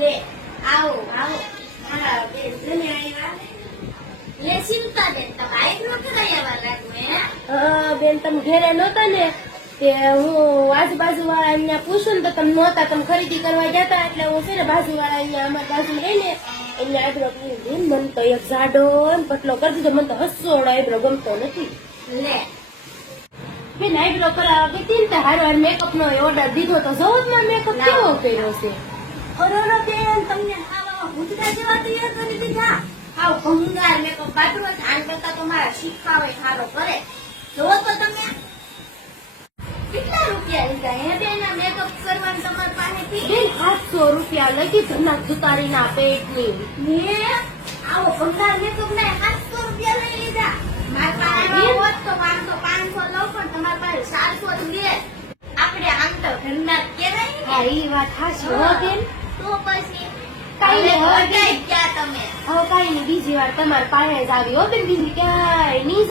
લે આવો આવો મારા બેન જને આવ્યા લે ચિંતા બેન તમે આઈબ્રો કરાવ્યા લાગુ હે બેન તમે ઘેરે નહોતા ને તે હું આજુબાજુવાળા એમને પૂછું ને તો તમે નહોતા, તમે ખરીદી કરવા ગયા એટલે હું છે ને બાજુવાળા અહીંયા અમારી બાજુ રહી ને એને આઈબ્રો કરી દીધી. મને તો એક જાડો એમ પતલો કરી દીધો, મને તો હસોડો આઈબ્રો ગમતો નથી. લે બેન આઈબ્રો કરાવવા ગઈ હતી ને તો હારો મેકઅપ નો ઓર્ડર દીધો તો જોવો જ મારો મેકઅપ કેવો કર્યો છે. ઓરોનો બેન તમને આવા ભૂતડા જેવા તૈયાર કરી દીધા. આવ ભંગાર મેકઅપ બાટવો આન કરતા તો મારા શીખાવે સારો કરે. જોવો તો તમે કેટલા રૂપિયા લીધા હે બેન આ મેકઅપ કરવાનું તમારી પાસેથી? બેન 700 રૂપિયા લગી ધના જુતારીના પેટની. ને આવો ભંગાર મેકઅપ ના 700 રૂપિયા લઈ લીધા. મારા પાસે હોત તો 500 લઉં પણ તમારી પાસે 400 જ લે. આપણે આમ તો ઘરના કેવાય હા ઈ વાત હાચી હો બેન. તો પછી કાંઈ હવે નહીં, હવે વગાઈ ગયા તમે. હવે કાંઈ નહીં, બીજી વાર તમારી પાસે જ આવી હો બેન, બીજી ક્યાંય નહીં.